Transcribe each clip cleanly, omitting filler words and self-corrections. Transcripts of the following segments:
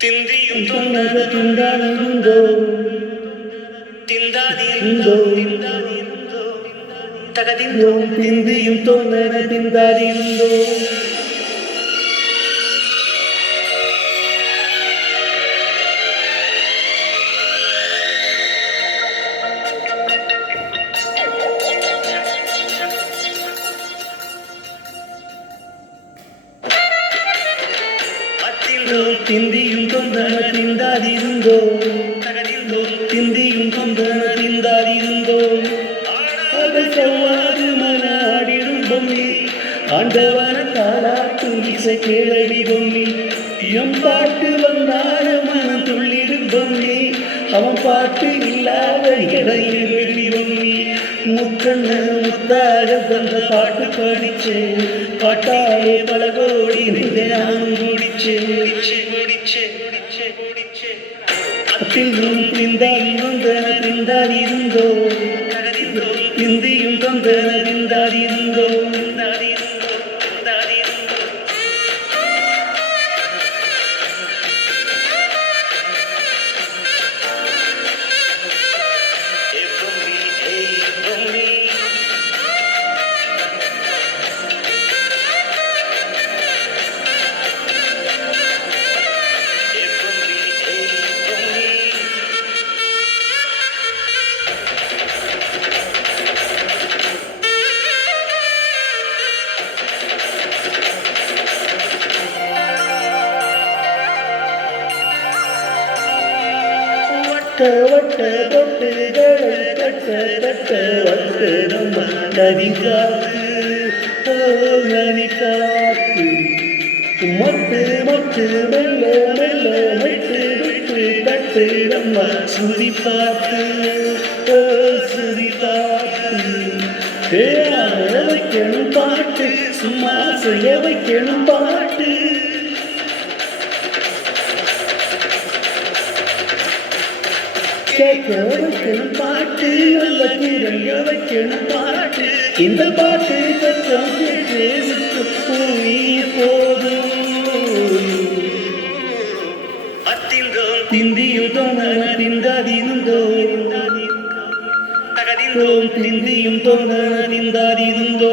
திந்தியும் தொன்னத திண்டாதிருந்தோ திந்தாதிருந்தோ தகதிந்தோ திந்தியும் தொன்னத திந்தாதிருந்தோ திந்தியும் தொந்தன திந்தாதிருந்தோ திந்தியும் தொந்தன திந்தாதிருந்தோ அதை செவ்வாது மனாடிடும் பொம்மி ஆண்டவன தாளாட்டு இசை கேளடி பொம்மி எம் பாட்டு வந்தார மனம் துள்ளிடும் பொம்மி அவன் பாட்டு இல்லாத இடையில் வெள்ளி பொம்மி முக்கண்ண முத்தாக தந்த பாட்டு படிச்சே பாட்டாலே பல கோடி நிலையானும் குடிச்சே திந்தும் திந்தாதிருந்தன திந்தாதிருந்தோ திந்தியும் தொந்தன திந்தாதிருந்தோ வட்ட தொட்டுகளை தட்ட தட்ட வந்து நம்ம நதி காத்து நதி காத்து மட்டு மட்டு மெல்ல மெல்ல மெட்டு விட்டு தட்டு நம்ம சுதி பார்த்து சுதி பார்த்து வைக்கணும் பாட்டு சும்மா செய்ய வைக்கணும் பாட்டு கேட்க வைக்கணும் பாட்டு நல்ல திரைய வைக்கணும் பாட்டு இந்த பாட்டு சத்தம் கேட்டு பூமி போதும் திந்தியும் தொன்னன திந்தாதிருந்தோ திந்தியும் தொன்னன திந்தாதிருந்தோ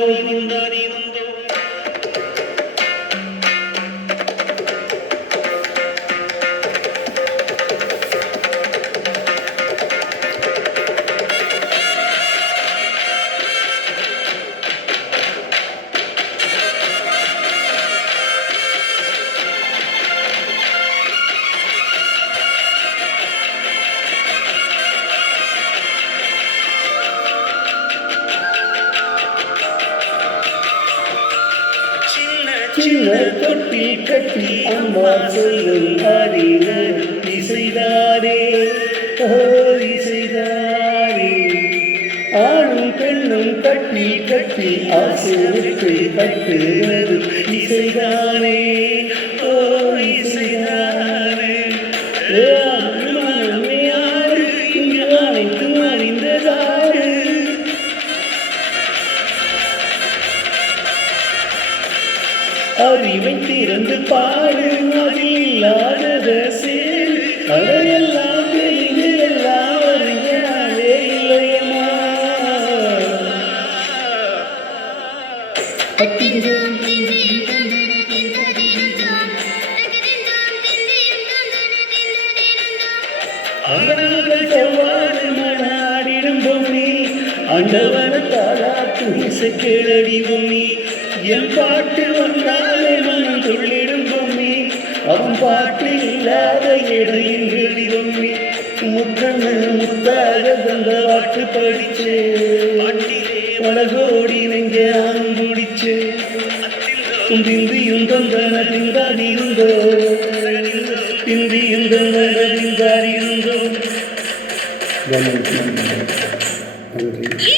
சின்ன தொட்டி கட்டி அம்மா சொல்லும் ஆடின இசைதாரே இசைதாரே ஆணும் பெண்ணும் கட்டி கட்டி ஆசை விட்டு கட்டுவது இசைதானே இசைதானே யாரு இங்கு அனைத்து அறிந்ததாரு அறிவை திறந்து பாடு அதில் இல்லாதத சேரு அதையெல்லாம் தெரிந்து எல்லாம் அறிஞனாலே இல்லையம்மா செவ்வாறு மனாடிடும் பொம்மி ஆண்டவன தாளாட்டு இசை கேளடி பொம்மி என் பாட்டு வந்தாலே மனம் துள்ளிடும் பொம்மி அவன் பாட்டு இல்லாத இடையில் வெளி பொம்மி முக்கண்ண முத்தாக தந்த பாட்டு படிச்சே பல கோடி நெஞ்ச ஆணும் குடிச்சே திந்தியும் தொந்தன திந்தாதிருந்தோ திந்தியும் தொந்தன திந்தாதிருந்தோ நன்றி.